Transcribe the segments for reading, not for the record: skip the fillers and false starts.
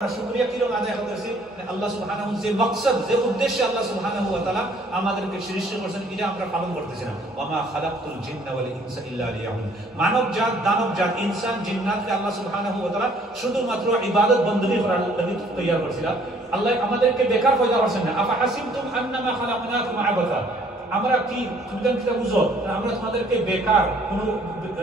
শুকরিয়া কিরকম আদায় করতেছি আল্লাহ সুবহানাহু যে মাকসাদ যে উদ্দেশ্যে আল্লাহ সুবহানাহু ওয়া তাআলা আমাদেরকে সৃষ্টি করেছেন এটা আমরা পালন করতেছি না। ওয়া মা খালাকতুল জিন্না ওয়াল ইনসা ইল্লা লিয়াবুদুন। মানব জাত, দানব জাত, ইনসান, জিন্নাতকে আল্লাহ সুবহানাহু ওয়া তাআলা শুধুমাত্র ইবাদত বندگی করার জন্য তৈরি করেছিলেন। আল্লাহ আমাদেরকে বেকার পয়দা করেছেন না। আফা হাসিবতুম আন্নামা খালাকনাকুম আবাসা। আমরা কি তুমি কি বুঝো আমরা তোমাদেরকে বেকার কোনো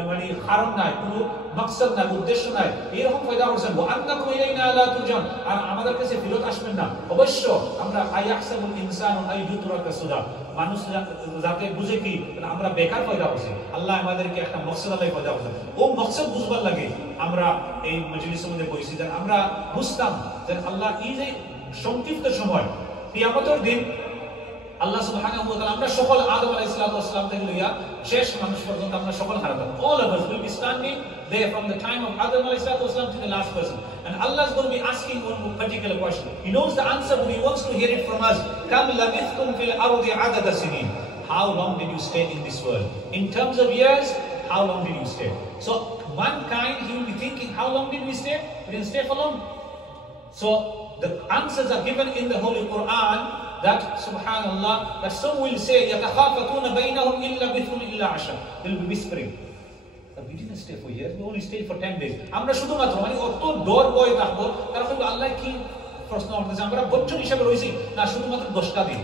মানে কারণ নাই, কোনো মাকসাদ নাই, উদ্দেশ্য নাই এরকম পয়দা করেছেন। ওয়া আন্নাকুম ইলাইনা লা তুরজাউন। আর আমাদের কাছে ফেরত আসবেন না। অবশ্য আমরা আয়াহসাবুল ইনসানু আইয়ুতরাকা সুদা। মানুষ যাতে বুঝে কি আমরা বেকার পয়দা করছি, আল্লাহ আমাদেরকে একটা মাকসাদ আলাই পয়দা করেছেন। ও মাকসাদ বুঝবার লাগে আমরা এই মজলিসের মধ্যে বসি, যেন আমরা বুঝতাম যে আল্লাহ এই যে সংক্ষিপ্ত সময় কিয়ামতের দিন আল্লাহ সুবহানাহু ওয়া তাআলা আমরা সকল আদম আলাইহিস সালাম থেকে লইয়া শেষ মানুষ পর্যন্ত আমরা সকল হারাতাম। All of us will be standing there from the time of Adam alayhi salam to the last person, and Allah is going to be asking one particular question. He knows the answer, but he wants to hear it from us. Kam labithtum fil ardi adada sinin. How long did you stay in this world? In terms of years, how long did you stay? So mankind, he will be thinking, how long did we stay? We didn't stay for long. So the answers are given in the Holy Quran. That subhanallah, that some will say yatakhafatuna bainahum illa bithun illa ashar. They'll be whispering that we didn't stay for years, we only stayed for 10 days. আমরা শুধুমাত্র মানে অত ডর ভয় থাকবো কারণ আল্লাহ কি প্রশ্ন করতেছে আমরা বছর হিসাবে রয়েছি না শুধুমাত্র 10টা দিন,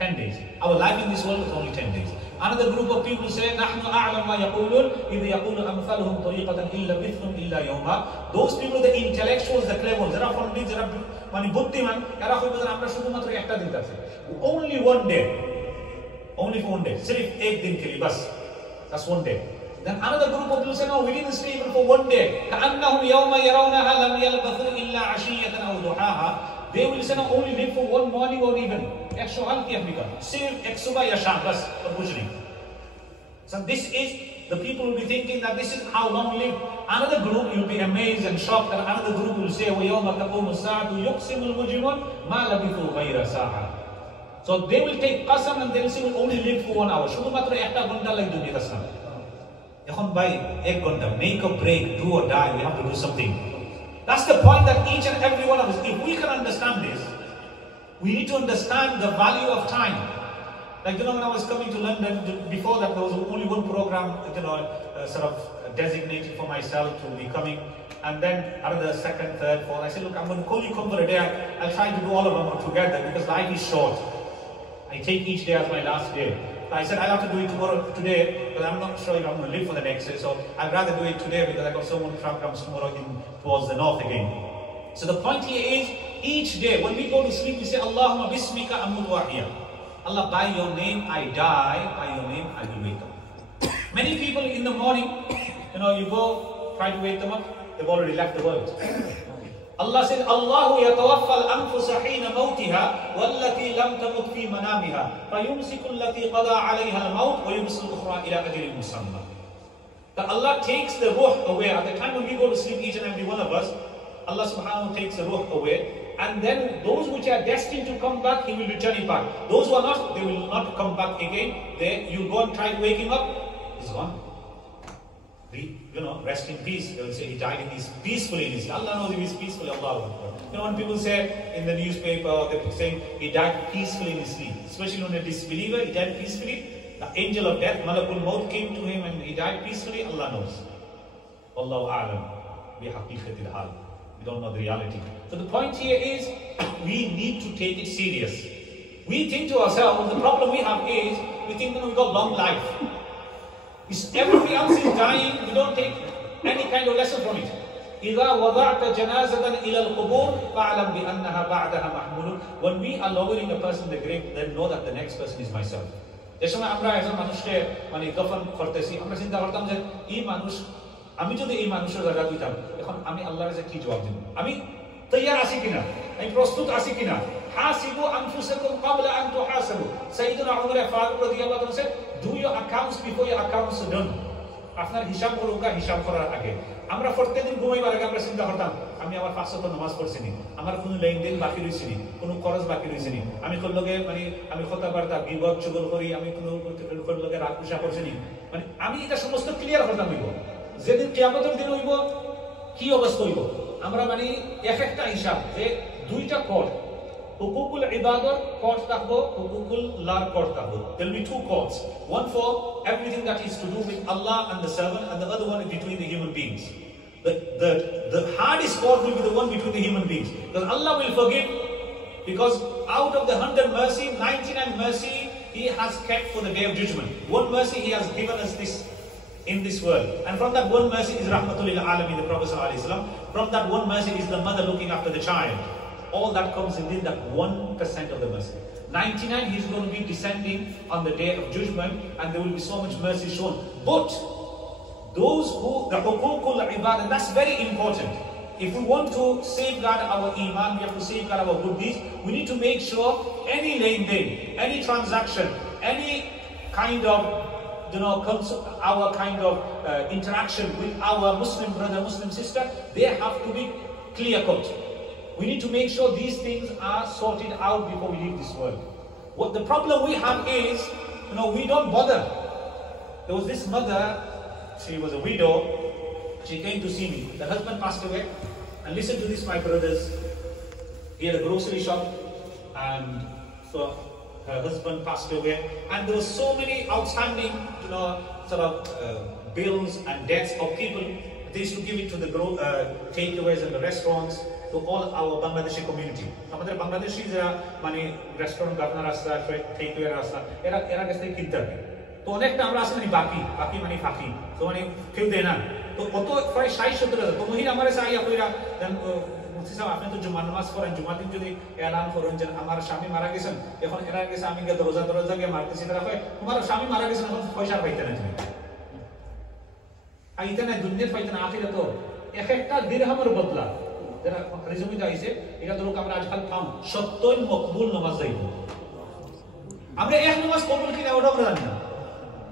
10 days. Our life in this world is only 10 days. Another group of people say nahnu a'lam ma yaqulun idh yaqulu amthaluhum tariqatan illa bithun illa yawma. Those people, the intellectuals, the clever, যারা পণ্ডিত, যারা মানে বুদ্ধিমান, এরা কইবে যে আমরা শুধুমাত্র একটা দিন আছে, only one day, only for one day, सिर्फ एक दिन के लिए बस, that's one day. Then another group of people say no, we didn't stay even for one day. كأنهم يوم يرونها لم يلبثوا إلا عشية أو ضحاها. They will say no, only live for one morning or evening. একশো হাল কি আপনি করেন सिर्फ एक सुबह या शाम बस, और कुछ नहीं. So this is the people will be thinking that this is how long we live. Another group, you'll be amazed and shocked that another group will say وَيَوْمَ تَقُومُ السَّاعَةُ يُقْسِمُ الْمُجْرِمُونَ مَا لَبِثُوا غَيْرَ سَاعَةٍ. So they will take qasam and they will say we'll only live for 1 hour. শুধুমাত্র একটা ঘন্টা লাগে দুনিয়াতে আসলাম। এখন ভাই এক ঘন্টা, make or break, do or die, we have to do something. That's the point, that each and every one of us, if we can understand this, we need to understand the value of time. Like, when I was coming to London, before that there was only one program, sort of designated for myself to be coming. And then another second, third, fourth, I said, look, I'm going to call you come for a day. I'll try to do all of them together because life is short. I take each day as my last day. So I said, I'll have to do it today, because I'm not sure if I'm going to live for the next day. So I'd rather do it today because I got someone who comes tomorrow towards the north again. So the point here is, each day when we go to sleep, we say, Allahumma bismika amut wa ahya. Allah, by your name I die, by your name I will wake up. Many people in the morning, you go try to wake them up, they've already left the world. Allah says, Allahu yatawaffa al-anfusa hina mawtiha wallati lam tamut fi manamiha fayumsiku allati qada 'alayha al-maut wa yursilu al-ukhra ila ajalin musamma. That Allah takes the ruh away at the time when we go to sleep, each and every one of us, Allah subhanahu takes the ruh away, and then those which are destined to come back, He will return it back. Those who are not, they will not come back again. You go and try waking up, it's gone. Rest in peace. They will say he died in his peacefully in his sleep. Allah knows if he's peacefully. Allahu Akbar. When people say in the newspaper, they're saying he died peacefully in his sleep, especially when a disbeliever, he died peacefully. The angel of death, Malakul Maut, came to him and he died peacefully. Allah knows. Wallahu a'lam bi haqiqatil hal. We don't know the reality. So the point here is, we need to take it serious. We think to ourselves, the problem we have is, we think we got long life. Everybody else is dying, we don't take any kind of lesson from it. إِذَا وَضَعْتَ جَنَازَةً إِلَى الْقُبُورِ فَاعْلَمْ بِأَنَّهَا بَعْدَهَا مَحْمُولٌ. When we are lowering a person in the grave, then know that the next person is myself. যে সময় আমরা একজন মানুষকে মানে দফন করতেছি, আমরা চিন্তা করতাম যে এই মানুষ, আমি যদি এই মানুষের জায়গা দিতাম, এখন আমি আল্লাহর কাছে কি জবাব দেব? আমি তৈয়ার আছি কিনা, আমি প্রস্তুত আছি কিনা? হাসিবু আনফুসাকুম ক্বাবলা আন তুহাসাবু। সাইয়্যিদুনা উমর ফারুক রাদিয়াল্লাহু আনহু said, do your accounts before your accounts are done. আপনার হিসাব করুকা হিসাব করার আগে। আমরা প্রত্যেকদিন ঘুমাইবার আগে আমরা চিন্তা করতাম, আমি আমার 5 ওয়াক্ত নামাজ পড়ছি নি, আমার কোনো লেনদেন বাকি রইছে নি, কোনো খরচ বাকি রইছে নি, আমি কোন লগে মানে আমি কথাবার্তা বিবাদ চুগল করি, আমি কোন লগে রাগ কুশা করছি নি, মানে আমি এটা সমস্ত ক্লিয়ার করতাম হইব। যেদিন কিয়ামতের দিন হইব কি অবস্থা হইব, আমরা মানে এক একটা হিসাব যে দুইটা কোড হুকুকুল ইবাদত কোড থাকবো হুকুকুল লার কোড থাকবো there will be two codes one for everything that is to do with Allah and the servant and the other one between the human beings the hardest code will be the one between the human beings because Allah will forgive because out of the 100 mercy 99 mercy he has kept for the day of judgment one mercy he has given us this in this world and from that one mercy is rahmatul lil alamin the prophet sallallahu alaihi wasallam from that one mercy is the mother looking after the child all that comes in that 1% of the mercy 99 he's going to be descending on the day of judgment and there will be so much mercy shown but those who the hukukul ibadah that's very important if we want to safeguard our iman we have to safeguard our good deeds we need to make sure any lane any transaction any kind of our kind of interaction with our Muslim brother, Muslim sister, they have to be clear cut. We need to make sure these things are sorted out before we leave this world. What the problem we have is, we don't bother. There was this mother, she was a widow, she came to see me. The husband passed away, and listen to this, my brothers. He had a grocery shop, and so her husband passed away, and there were so many outstanding, bills and debts of people. They used to give it to the takeaways and the restaurants to all our Bangladeshi community. আমাদের বাংলাদেশি যারা restaurant Gairdner আছে টেকওয়ে আছে এরা কাছ থেকে কিনতে হবে তো অনেকটা আমরা আছে বাকি ফাঁকি তো কেউ দেয় না তো কত প্রায় 60-70,000 তো মহিলা আমার চাই আপনারা আপনি তো জুমার নামাজ পড়েন জুমার দিন যদি এলান করেন যে আমার স্বামী মারা গেছেন এখন এরা গেছে আমি গিয়ে দরজা গিয়ে মারতেছি তারা কয় তোমার স্বামী মারা গেছেন এখন পয়সা পাইতে না তুমি আইতে না দুনিয়ার পাইতে না আখিরে তো এক একটা দিরহামের বদলা যারা রিজমিতে আইছে এটা ধরুক আমরা আজকাল পাম 70 মকবুল নামাজ যাইব আমরা এক নামাজ কবুল কিনা ওটা আমরা জানি না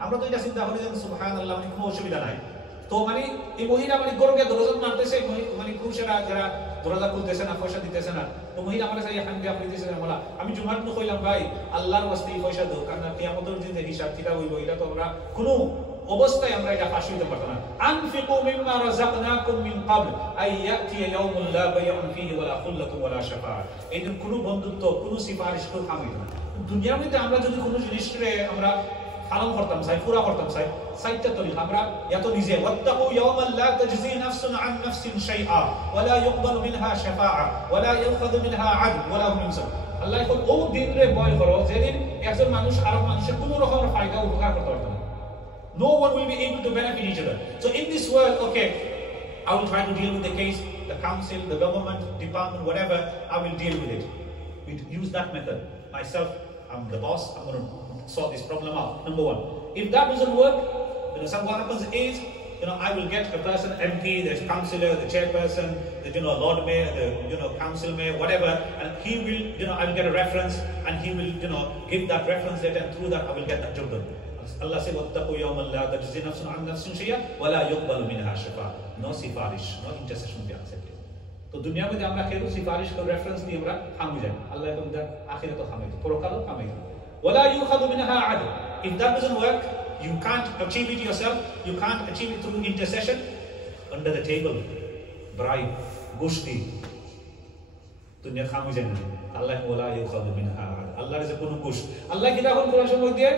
আমরা তো এটা চিন্তা করি যে সুবহানাল্লাহ কোনো অসুবিধা নাই তো এই মহিলা গরুকে দরজা মারতেছে পুরুষেরা যারা দরজা খুলতেছে না পয়সা দিতেছে না তো মহিলা আমার কাছে এখান দিয়ে আপনি দিতেছে না আমি জুমার দিন কইলাম ভাই আল্লাহর ওয়াস্তে পয়সা দাও কারণ কিয়ামতের দিনে হিসাব কিতাব হইব এটা তো আমরা কোনো অবস্থায় আমরা এটা ফাঁসি দিতে পারতাম না আনফিকু মিম্মা রাযাকনাকুম মিন ক্বাবল আইয়াতি ইয়াউমুল লা বাইউন ফীহি ওয়ালা খুল্লাতুন ওয়ালা শাফাআ এর কোনো বন্ধুত্ব কোনো সিফারিশ কোনো কামই না দুনিয়ার মধ্যে আমরা যদি কোনো জিনিসকে আমরা পালন করতাম চাই পুরা করতাম চাই সাইটটা তরিকা আমরা এত নিজে ওয়াত্তাকু ইয়াওমান লা তাজজি নাফসুন আন নাফসিন শাইআ ওয়ালা ইউকবালু মিনহা শাফাআ ওয়ালা ইউখাযু মিনহা আদল ওয়ালা হুম ইনসান আল্লাহ কল ও দিনে ভয় করো যেদিন একজন মানুষ আর মানুষের কোনো রকমের ফায়দা উপকার করতে পারবে না no one will be able to benefit each other so in this world okay I will try to deal with the case the council the government department whatever I will deal with it we use that method myself I'm the boss I'm going to sort this problem out number one if that doesn't work what happens is I will get a person MP the councillor the chairperson the lord mayor the council mayor whatever and he will I will get a reference and he will give that reference letter and through that I will get that job done Allah said wattaqu yawman la tajzi nafsun an nafsin shay'a wa la yuqbalu minha shafa'a no sifarish no intercession be accepted তো দুনিয়ার মধ্যে আমরা কেউ সিফারিশ করে রেফারেন্স দিয়ে আমরা থামে যাই আল্লাহ এবং আখিরাতে থামে পরকালও থামে ওয়ালা ইউখাযু মিনহা আদল if that doesn't work you can't achieve it yourself you can't achieve it through intercession under the table bribe gushti দুনিয়া থামে যায় না আল্লাহ ওয়ালা ইউখাযু মিনহা আদল আল্লাহর যে কোনো গুশ আল্লাহ কি তখন কোরআন শরীফ দিয়ে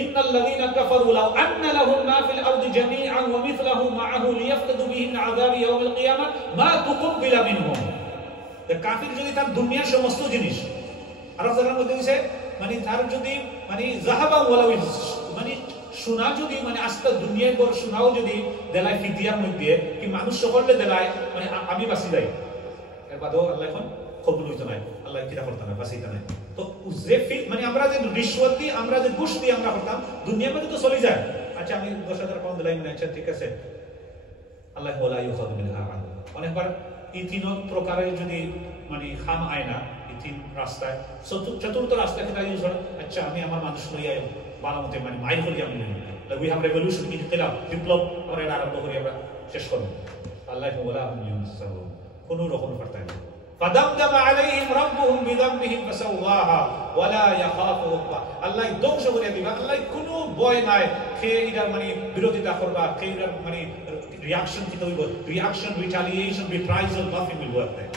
innal ladhina kafaru law anna lahum ma fil ardi jami'an wa mithluhu ma'ahu liyaftadu bihi min 'adhabi yawm al-qiyamah ma tuqbila minhum the kafir যদি তার দুনিয়ার সমস্ত জিনিস আর যারা মধ্যে হইছে তার যদি যাহাবা ওয়ালা সোনা যদি আজকে দুনিয়ায় বড় সোনাও যদি দেলায় ফিদিয়ার মধ্যে কি মানুষ সকলে দেলায় আমি বাঁচি যাই এর বাদেও আল্লাহ এখন কবুল হইতো না আল্লাহ কিরা করতে না বাঁচাইতে না তো যে আমরা যে রিশওয়াত দিই আমরা যে ঘুষ দিই আমরা করতাম দুনিয়ার মধ্যে তো চলে যায় আচ্ছা আমি 10,000 পাউন্ড দিলাই আচ্ছা ঠিক আছে আল্লাহ ওয়ালা ইউখাযু মিনহা আদল অনেকবার এই তিন প্রকারের যদি খাম আয়না এই তিন রাস্তায় চতুর্থ রাস্তায় তাই আচ্ছা আমি আমার মানুষ লইয়া বানামতে মাইল করি আমি উই হ্যাভ রেভলিউশন ইনকিলাব বিপ্লব আমরা এটা আরম্ভ করি আমরা শেষ করব আল্লাহ ওয়ালা কোনো রকম পারতাই না فدمدم عليهم ربهم بذنبهم فسواها ওয়ালা ইয়াখাফু উকবা আল্লাহ ধ্বংস করে দিবা আল্লাহ কোনো ভয় নাই খেয়ে এটার মানে বিরোধিতা করবা খেয়ে এটার মানে রিঅ্যাকশন কি হইব reaction retaliation reprisal nothing will work there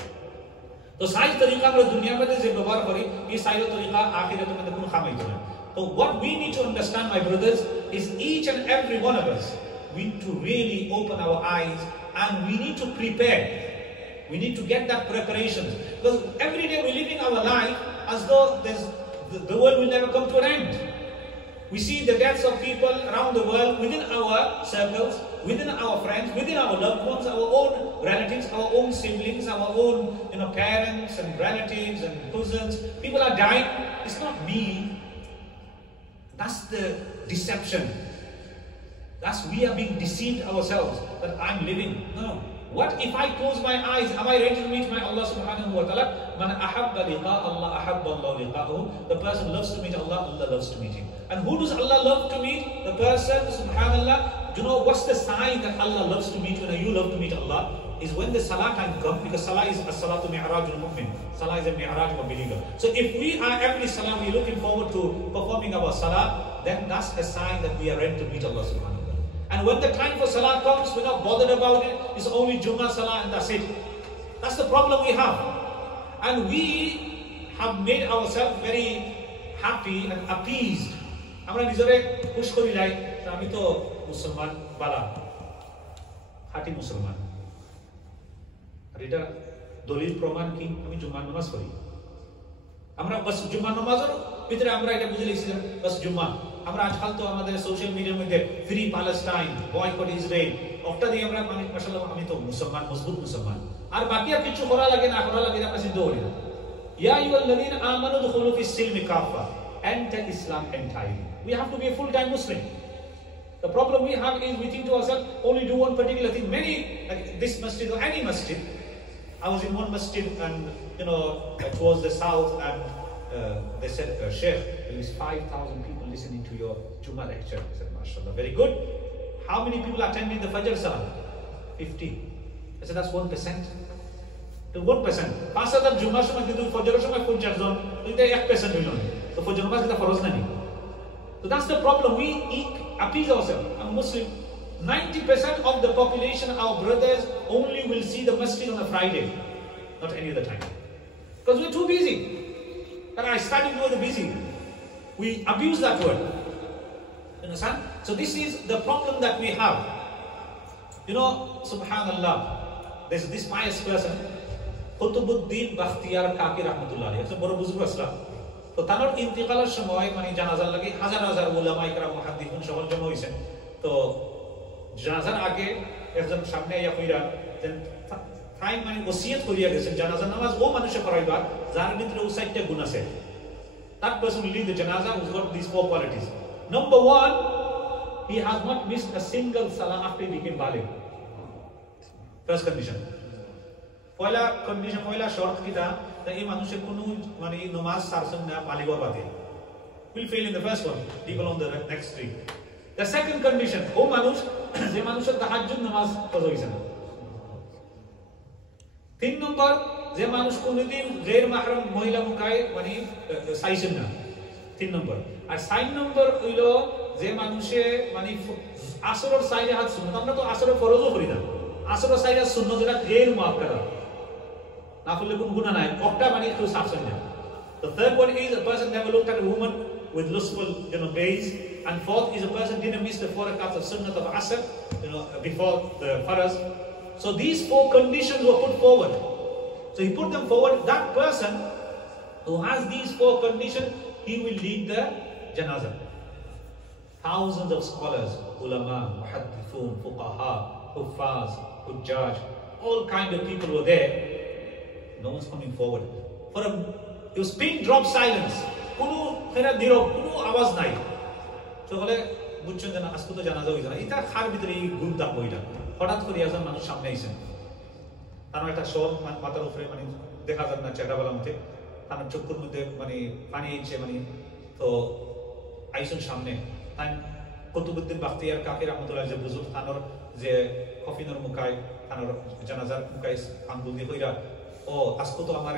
তো সাইজ তরিকা আমরা দুনিয়ার মধ্যে যে ব্যবহার করি এই সাইজ তরিকা আখিরাতের মধ্যে কোনো কাম হইতো না So what we need to understand, my brothers, is each and every one of us, we need to really open our eyes and we need to prepare. We need to get that preparation. Because every day we're living our life as though the world will never come to an end. We see the deaths of people around the world, within our circles, within our friends, within our loved ones, our own relatives, our own siblings, our own parents and relatives and cousins. People are dying. It's not me. That's the deception. We are being deceived ourselves that I'm living. No. What if I close my eyes? Am I ready to meet my Allah subhanahu wa ta'ala? Man ahabba liqa Allah ahabba Allah liqa'ahu. The person loves to meet Allah, Allah loves to meet him. And who does Allah love to meet? The person, subhanallah. Do you know what's the sign that Allah loves to meet you and you love to meet Allah? Is when the salah time comes, because salah is as-salatu mi'rajul mu'min. Salah is a mi'raj of a believer. So if we are every salah, we're looking forward to performing our salah, then that's a sign that we are ready to meet Allah subhanahu wa ta'ala. And when the time for salah comes, we're not bothered about it. It's only Jummah salah and that's it. That's the problem we have. And we have made ourselves very happy and appeased. আমরা নিজরে খুশ করি যাই আমি তো মুসলমান বালা খাঁটি মুসলমান আর এটা দলিল প্রমাণ কি আমি জুম্মার নামাজ পড়ি আমরা বাস জুম্মার নামাজের ভিতরে আমরা এটা বুঝে লিখছিলাম বাস জুম্মা আমরা আজকাল তো আমাদের সোশ্যাল মিডিয়ার মধ্যে ফ্রি প্যালেস্টাইন বয়কট ইসরায়েল ওটা দিয়ে আমরা মানে মাশাআল্লাহ আমি তো মুসলমান মজবুত মুসলমান আর বাকি আর কিছু করা লাগে না করা লাগে আমরা সিদ্ধ করি না ইয়া আইয়ুহাল্লাযীনা আমানু দুখুলু ফিস সিলমি কাফা enter Islam entirely. We have to be a full-time Muslim. The problem we have is we think to ourselves, only do one particular thing. Many, like this masjid or any masjid. I was in one masjid and, towards the south and they said, Sheikh, there is 5,000 people listening to your Jummah lecture. I said, MashaAllah, very good. How many people are attending the Fajr Salah? 50. I said, that's 1%. To 1%. Pasal dan Jummah shumai kitu Fajr shumai 50 জন, itu 1% হইল না। So Fajr namaz kita ফরজ না নি। So that's the problem. We appease ourselves. I'm Muslim. 90% of the population, our brothers, only will see the masjid on a Friday, not any other time. Because we're too busy. And I studied with the busy. We abuse that word. You understand? So this is the problem that we have. Subhanallah, there's this pious person, Qutubuddin Bakhtiyar Kaki Rahmatullah alayhi. একজন বড় বুজুর্গ আসলাম। তো তার ইন্তিকালের সময় মানে জানাজার লাগে হাজার হাজার উলামা ইকরাম মুহাদ্দিসুন সকল জমা হইছেন। তো জানাজার আগে একজন সামনে আইয়া কইরা দেন টাইম মানে ওসিয়ত করিয়া গেছেন জানাজার নামাজ ও মানুষে পড়াইবা যার ভিতরে ও 4টা গুণ আছে। That person will lead the janaza who's got these 4 qualities. Number 1, he has not missed a single salah after he became baligh. First condition. পয়লা কন্ডিশন পয়লা শর্ত কিটা এই মানুষের কোনো মানে নামাজ সারছেন না বালিগ বাদে will fail in the first one, people on the next 3. The second condition, ও মানুষ যে মানুষের তাহাজ্জুদ নামাজ পড়া হইছে না। 3 নম্বর, যে মানুষ কোনদিন গैर মাহরম মহিলা মুখায় মানে চাইছেন না। 3 নম্বর। আর 4 নম্বর হইল যে মানুষে মানে আসরের সাইডে হাত সুন্নাত, আমরা তো আসরের ফরজও করি না, আসরের সাইডে সুন্নাত যেটা গैर মুআক্কাদা না করলে কোন গুনাহ নাই, ওটা মানে কেউ সারছেন না। The third one is a person never looked at a woman with lustful gaze, and fourth is a person didn't miss the 4 rakats of sunnat of asr before the faraz. So these 4 conditions were put forward. So he put them forward. That person who has these 4 conditions, he will lead the janazah. Thousands of scholars, ulama, muhaddithun, fuqaha, huffaz, hujjaj, all kind of people were there. No one's coming forward. It was pin drop silence. কোনো ফেরা নীরব, কোনো আওয়াজ নাই। সকলে বুঝছেন যে না আজকে তো জানাজা হইছে না, এটা খার ভিতরে এই গ্রুপ দাম বইটা হঠাৎ করে একজন মানুষ সামনে আইছেন, তার একটা শোল মাথার উপরে মানে দেখা যান না চেহারাওয়ালা মধ্যে, তার চোখের মধ্যে মানে পানি আইছে মানে, তো আইছেন সামনে তাই কুতুবুদ্দিন বাখতিয়ার কাকি রহমতুল্লাহ যে বুজুর্গ তানোর যে কফিনের মুখায় তানোর জানাজার মুখায় আঙ্গুল দিয়ে কইরা ও আজকে তো আমার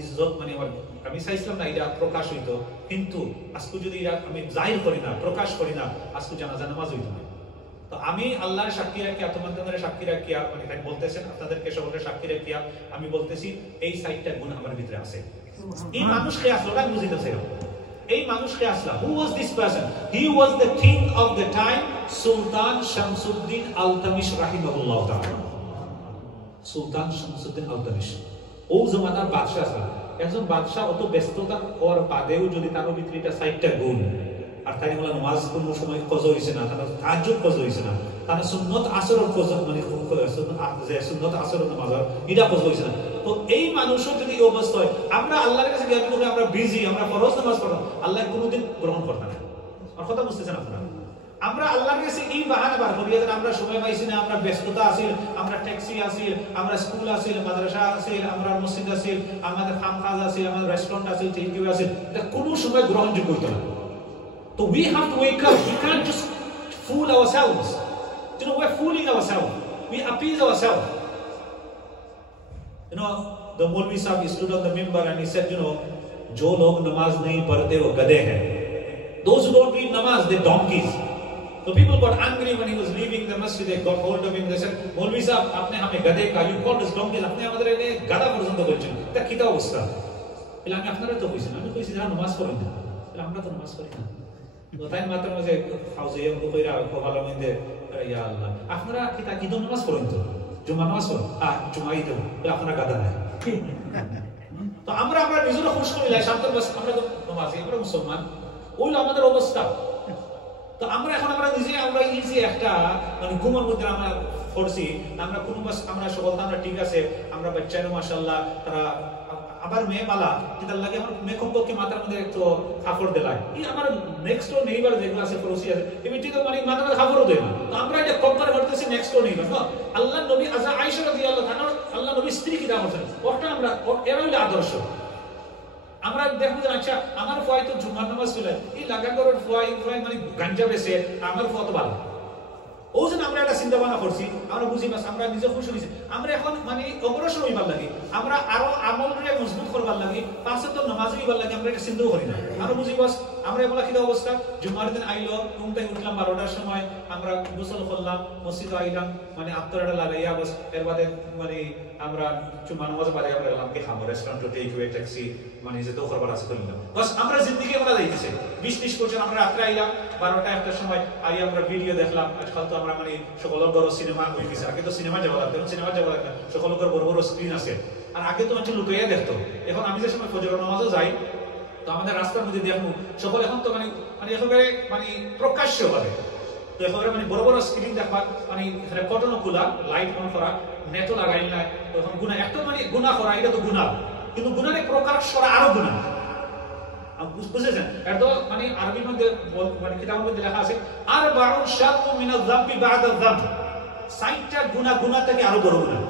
ইজ্জত মানে আমার আমি চাইছিলাম না এটা প্রকাশ হইতো, কিন্তু আজকে যদি আমি জাহির করি না, প্রকাশ করি না, আজকে জানাজা নামাজ হইতো না। তো আমি আল্লাহর সাক্ষী রাখিয়া, তোমাদের সাক্ষী রাখিয়া, মানে তাই বলতেছেন আপনাদেরকে সকলের সাক্ষী রাখিয়া আমি বলতেছি এই সাইটটা গুণ আমার ভিতরে আছে। এই মানুষকে আসলে আমি বুঝিতেছি এই মানুষকে আসলা, who was this person? He was the king of the time, Sultan Shamsuddin Iltutmish rahimahullah ta'ala. Sultan Shamsuddin Iltutmish ও জমানার বাদশা ছিল। একজন বাদশা অত ব্যস্ততা ওর বাদেও যদি তার ভিতরে এটা সাইটটা গুণ, আর তাই বলা নামাজ কোনো সময় কজ হইছে না, তার তাহাজ্জুদ কজ হইছে না, তার সুন্নত আসর কজ মানে সুন্নত আসর নামাজ এটা কজ হইছে না। তো এই মানুষও যদি এই অবস্থা হয়, আমরা আল্লাহর কাছে জ্ঞাপন করে আমরা বিজি, আমরা ফরজ নামাজ পড়ো, আল্লাহ কোনোদিন গ্রহণ করতে না। আর কথা বুঝতেছেন আপনারা? আমরা আল্লাহর কাছে এই বাহানা বার করি যে আমরা সময় পাইছি না, আমরা ব্যস্ততা আছি, আমরা ট্যাক্সি আছি, আমরা স্কুল আছি, মাদ্রাসা আছে, আমরা মসজিদ আছে, আমাদের খামকাজ আছে, আমাদের রেস্টুরেন্ট আছে, টিভি আছে, এটা কোনো সময় গ্রহণযোগ্য হইতো না। So we have to wake up. We can't just fool ourselves. You know, we're fooling ourselves. We appease ourselves. You know, the Maulvi Sahib stood on the minbar and he said, you know, jo log namaz nahi padhte wo gade hain. Those who don't read namaz, they're donkeys. So people got angry when he was leaving the masjid. They got hold of him. They said, Maulvi Sahib, apne hame gade ka, you called us donkeys. Apne amader ene gada porjonto bolchen. Eta kita obostha. Bole ami apnara to koichen. Ami koichi jara namaz pড়েন না। Bole আমরা তো নামাজ পড়ি না। তো তাই মাত্র মাঝে হাউজিয়া কইরা ভালো মন্দে ইয়া আল্লাহ আপনারা কি ঈদ নামাজ পড়েন তো, জুমা নামাজ পড়েন, জুমা ঈদ আপনারা গাদা নাই। তো আমরা নিজেরা খুশ করি লাই শান্ত বাস, আমরা তো নামাজি, আমরা মুসলমান, ওই আমাদের অবস্থা। তো আমরা এখন নিজে আমরা ইজি একটা মানে ঘুমের মধ্যে আমরা পড়ছি, আমরা কোন বাস আমরা সকল আমরা ঠিক আছে, আমরা বাচ্চা মাশাআল্লাহ তারা আবার মেয়ে পালা যেটা লাগে আমার মেয়ে কমপক্ষে মাথার মধ্যে একটু কাপড় দেয়, এই আমার নেক্সট ডোর নেইবার যেগুলো আছে পড়োশি আছে এমনি তো মানে মাথার মধ্যে কাপড়ও দেয় না। তো আমরা এটা কম্পেয়ার করতেছি নেক্সট ডোর নেইবার না। আল্লাহ নবী আয়েশা রাদিয়াল্লাহু তাআলা আল্লাহ নবী স্ত্রী কি দাম করছেন, ওটা আমরা এরা হইলো আদর্শ। আমরা দেখবো যে আচ্ছা আমার ফুয়াই তো জুমার নামাজ পড়ে, এই লাগা করার ফুয়াই মানে গাঞ্জা বেছে, আমার ফুয়া তো ভালো। ও যেন আমরা একটা চিন্তা ভাবনা করছি, আমরা বুঝি পাচ্ছি, আমরা নিজে খুশি হয়েছি, আমরা এখন মানে অগ্রসর হইবার লাগে, আমরা আরো আমলরে মজবুত করবার লাগে, পাঁচ ওয়াক্ত নামাজ হইবার লাগে, আমরা এটা চিন্তাও করি না। আমরা বুঝি পাস আমরা এগুলা কি অবস্থা, জুমার দিন আইলো, ঘুমটাই উঠলাম 12টার সময়, আমরা গোসল করলাম, মসজিদে আইলাম, মানে আত্মরাটা লাগাইয়া বস, এর বাদে মানে আমরা জুমা নামাজ বাদে আমরা গেলাম কি খাবো, রেস্টুরেন্ট, টেক অ্যাওয়ে, ট্যাক্সি, মানে যেতেও করবার আছে করলাম, বাস আমরা জিন্দিগি আমরা যাইতেছে 20-30 বছর। আমরা রাত্রে আইলাম 12টা-1টার সময় আই আমরা ভিডিও দেখলাম। আজকাল তো আমরা মানে সকলের বড় সিনেমা হয়ে গেছে, আগে তো সিনেমা যাওয়া লাগতো, সিনেমা যাওয়া লাগতো, সকলের বড় বড় স্ক্রিন আছে, আর আগে তো মানুষ লুকাইয়া দেখতো। এখন আমি যে সময় ফজর নামাজও যাই, তো আমাদের রাস্তার মধ্যে দেখবো সকল এখন তো মানে একেবারে মানে প্রকাশ্য ভাবে, তো একেবারে মানে বড় বড় স্ক্রিন দেখবার, মানে এখানে কটনও খোলা, লাইট অন করা, নেটও লাগাই না, তখন গুণা একটা মানে গুণা করা, এটা তো গুণা, কিন্তু গুণার প্রকাশ করা আরো গুণা, বুঝেছেন? এটা মানে আরবির মধ্যে মানে কিতাবের মধ্যে লেখা আছে আর বারুন শাররু মিনাল যামবি বা'দা যামব, 60টা গুনাহ থেকে আরো বড় গুনাহ,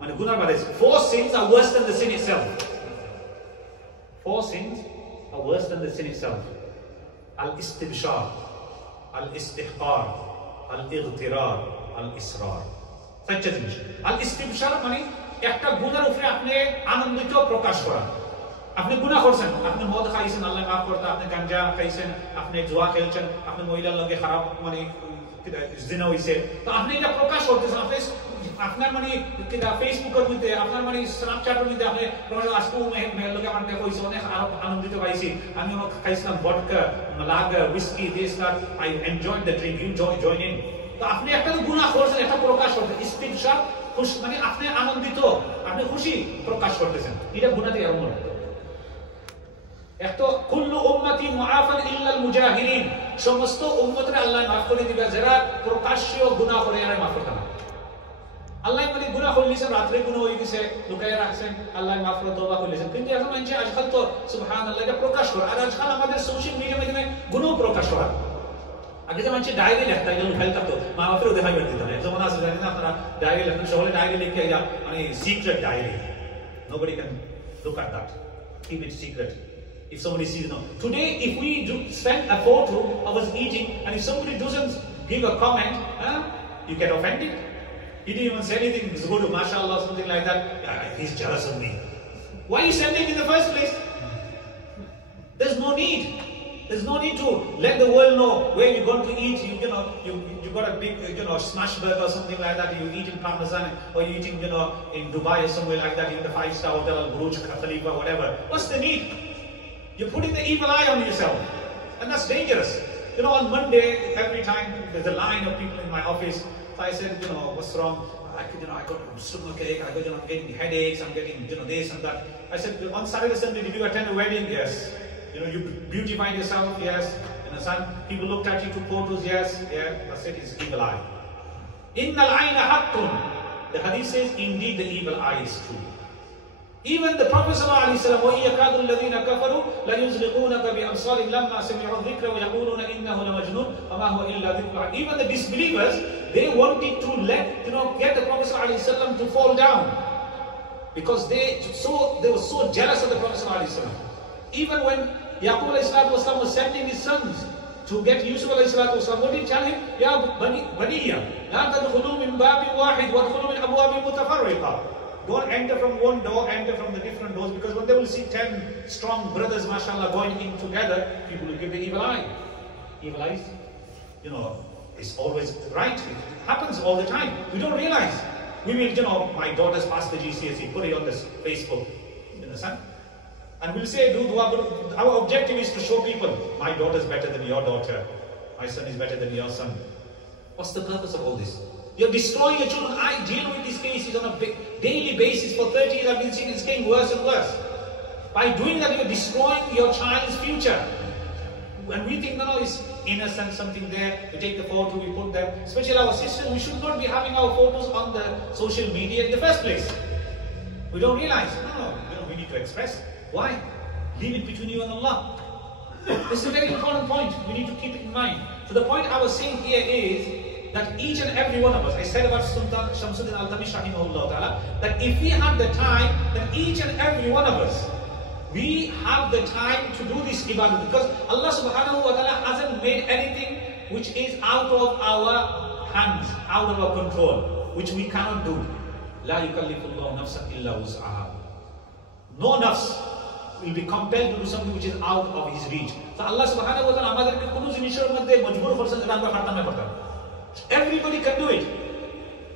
মানে গুনার বাদে 4 sins are worse than the sin itself. 4 sins are worse than the sin itself. Al-istibshar, al-istihqar, al-ightirar, al-israr. 60টা জিনিস। আল-ইস্তিবশার মানে একটা গুনার উপরে আপনি আনন্দিত প্রকাশ করা। আপনি গুনাহ করছেন, আপনি মদ খাইছেন, আল্লাহ মাফ করতে, আপনি গাঞ্জা খাইছেন, আপনি জুয়া খেলছেন, আপনি মহিলার লগে খারাপ মানে জিনা হইছে, তো আপনি এটা প্রকাশ করতেছেন, আপনি আপনার মানে ফেসবুকের মধ্যে, আপনার মানে স্ন্যাপচ্যাটের মধ্যে আপনি আজকে মেয়ের লগে আমার দেখা হইছে, অনেক আনন্দিত পাইছি, আমি খাইছিলাম vodka, lager, whisky, this that, I enjoyed the drink, you join in. তো আপনি একটা গুনাহ করছেন, একটা প্রকাশ করতেছেন, ইস্তিবশার খুশি, মানে আপনি আনন্দিত, আপনি খুশি প্রকাশ করতেছেন, এটা গুনাহ থেকে আরম্ভ। একটা কুল্লু উম্মতি মুআফান ইল্লাল মুজাহিরিন, সমস্ত উম্মতরে আল্লাহ মাফ করে দিবেন যারা প্রকাশ্য গুনাহ করে, এরা মাফ করতে না। আল্লাহ মানে গুনাহ করলেছেন, রাত্রে গুনাহ হয়ে গেছে, লুকায় রাখছেন, আল্লাহ মাফ করে তওবা করলেছেন, কিন্তু এখন মানে আজকাল তো সুবহানাল্লাহ এটা প্রকাশ করে, আর আজকাল আমাদের সোশ্যাল মিডিয়ার মাধ্যমে গুনাহ প্রকাশ করা। আগে যে মানুষ ডায়েরি লেখতা, এগুলো ফাইল থাকতো, মা বাপেরও দেখাইবার দিত না, যেমন আছে জানেন না আপনারা, ডায়েরি লেখেন, সকলে ডায়েরি লিখতে যা মানে secret diary, nobody can look at that, keep it secret. If somebody sees, no. Today, if we send a photo of us eating, and if somebody doesn't give a comment, you get offended. He didn't even say anything. He's good, mashallah, something like that. Yeah, he's jealous of me. Why are you sending in the first place? There's no need. There's no need to let the world know where you're going to eat. You got a big, smash burger or something like that. You eat in Parmesan, or you eating, in Dubai or somewhere like that, in the 5-star hotel, Burj Khalifa, whatever. What's the need? You're putting the evil eye on yourself, and that's dangerous. On Monday, every time there's a line of people in my office. So I said, what's wrong? I got stomachache. I'm getting headaches. I'm getting, this and that. I said, on Saturday, Sunday, did you attend a wedding? Yes. You beautified yourself? Yes. Some people looked at you, took photos? Yes. Yeah. That's it. It's evil eye. Innal ayna haqqun. The hadith says, indeed, the evil eye is true. Even the Prophet ﷺ, وَإِيَكَادُ الَّذِينَ كَفَرُوا لَيُزْلِقُونَكَ بِأَبْصَارِهِمْ لَمَّا سَمِعُوا الذِّكْرَ وَيَقُولُونَ إِنَّهُ لَمَجْنُونٌ وَمَا هُوَ إِلَّا ذِكْرٌ. Even the disbelievers, they wanted to get the Prophet ﷺ to fall down, because they were so jealous of the Prophet ﷺ. Even when Yaqub ﷺ was sending his sons to get Yusuf ﷺ, what did he tell him? Ya Baniya, la tadkhulu min babin wahid wadkhulu min abwabin mutafarriqa. Don't enter from one door, enter from the different doors, because when they will see 10 strong brothers, mashallah, going in together, people will give the evil eye. Evil eyes, is always right. It happens all the time. We don't realize. We will, my daughter's passed the GCSE, put it on this Facebook, son. And we'll say, do dua, but our objective is to show people, my daughter's better than your daughter. My son is better than your son. What's the purpose of all this? You're destroying your children. I deal with these cases on a daily basis. For 30 years I've been seeing it's getting worse and worse. By doing that, you're destroying your child's future. When we think, no, it's innocent, something there, we take the photo, we put them. Especially our sisters, we should not be having our photos on the social media in the first place. We don't realize, we need to express. Why? Leave it between you and Allah. This is a very important point. We need to keep it in mind. So the point I was saying here is, that each and every one of us, I said about Sultan Shamsuddin Al-Tamish rahimahullah ta'ala, that if we have the time, then each and every one of us, we have the time to do this ibadah, because Allah subhanahu wa ta'ala hasn't made anything which is out of our hands, out of our control, which we cannot do. La yukallifullahu nafsan illa wus'aha. No nafs will be compelled to do something which is out of his reach. So Allah subhanahu wa ta'ala amaderke kono jinishor moddhe majbur korchen jeta amra harta na korta. Everybody can do it.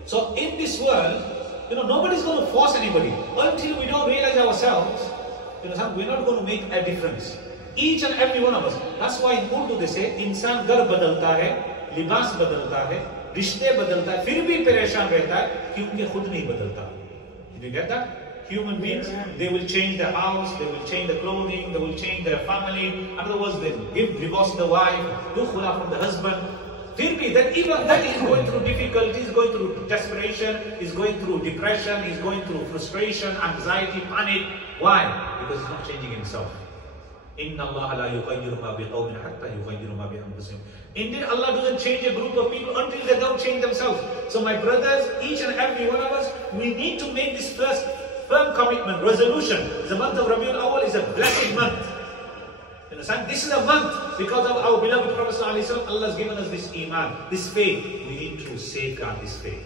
So in this world, nobody's going to force anybody. Until we don't realize ourselves, we're not going to make a difference. Each and every one of us. That's why in Urdu they say, इंसान घर बदलता है, लिबास बदलता है, रिश्ते बदलता है, फिर भी परेशान रहता है क्योंकि खुद नहीं बदलता. Did you get that? Human beings, they will change their house, they will change their clothing, they will change their family. In other words, they give divorce to the wife, do khula from the husband. That even that is going through difficulties, going through desperation, is going through depression, is going through frustration, anxiety, panic. Why? Because he's not changing himself. Inna Allah la yughayyiru ma biqawmin hatta yughayyiru ma bi anfusihim. Indeed, Allah doesn't change a group of people until they don't change themselves. So my brothers, each and every one of us, we need to make this first firm commitment, resolution. The month of Rabiul Awwal is a blessed month. This is a month because of our beloved Prophet ﷺ. Allah has given us this iman, this faith. We need to safeguard this faith.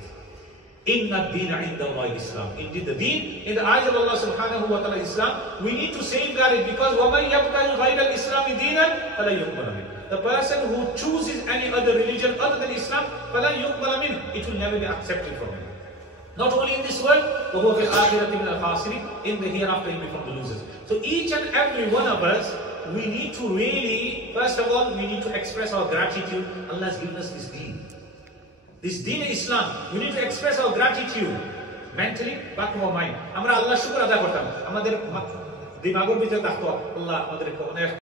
Inna ad-deena inda Allahi Islam. Indeed, the deen in the eyes of Allah subhanahu wa ta'ala Islam. We need to safeguard it, because وَمَنْ يَبْتَغِ غَيْرَ الْإِسْلَامِ دِينًا فَلَا يُقْبَلَ مِنْهُ. The person who chooses any other religion other than Islam, فَلَا يُقْبَلَ مِنْهُ. It will never be accepted from him. Not only in this world, وَهُوَ فِي الْآخِرَةِ مِنَ الْخَاسِرِينَ. In the hereafter he will be from the losers. So each and every one of us, we need to really, first of all, we need to express our gratitude. Allah has given us this deen. This deen Islam. We need to express our gratitude mentally, back to our mind. Amra Allah shukr ada kortam. Amader dimagor bhitor thakto Allah amader